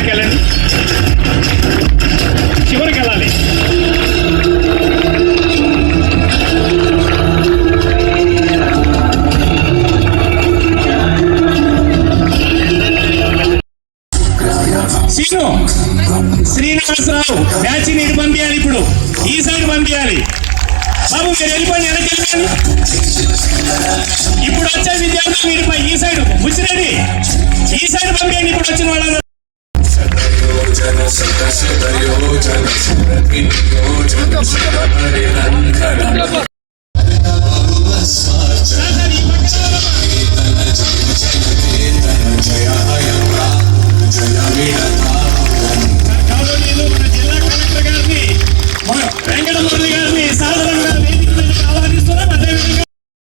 Back వెళ్ళండి, చివరికి వెళ్ళాలి. సీను శ్రీనివాసరావు బ్యాచ్ ఇటు పంపించాలి, ఇప్పుడు ఈ సైడ్ పంపించాలి. బాబు మీరు వెళ్ళిపోండి, వెనక్కి వెళ్ళిపోండి. ఇప్పుడు వచ్చే విద్యార్థులు మీరు ఈ సైడ్ ముచ్చిరెడ్డి ఈ సైడ్ పంపించండి. ఇప్పుడు వచ్చిన వాళ్ళందరూ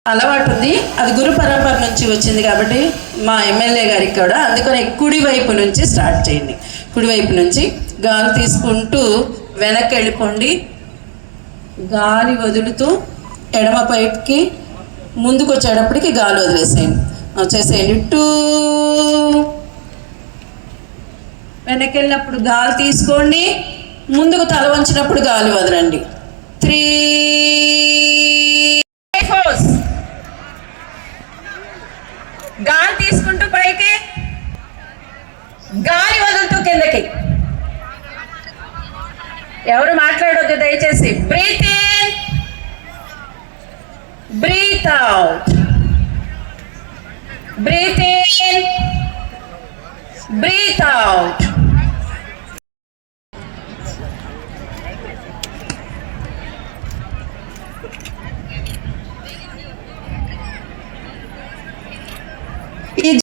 అలవాటు ఉంది, అది గురు పరంపర నుంచి వచ్చింది కాబట్టి మా ఎమ్మెల్యే గారికి కూడా. అందుకని కుడివైపు నుంచి స్టార్ట్ చేయండి. కుడివైపు నుంచి గాలి తీసుకుంటూ వెనక్కి వెళ్ళిపోండి, గాలి వదులుతూ ఎడమ పైకి ముందుకు వచ్చేటప్పటికి గాలి వదిలేసేయండి. వచ్చేసేయండి. టూ వెనక్కి వెళ్ళినప్పుడు గాలి తీసుకోండి, ముందుకు తల వంచినప్పుడు గాలి వదలండి. 3 4 గాలి తీసుకుంటూ పైకి, గాలి వదులుతూ కిందకి. ఎవరు మాట్లాడొద్దు దయచేసి. Breathe in, breathe out, breathe in, breathe out.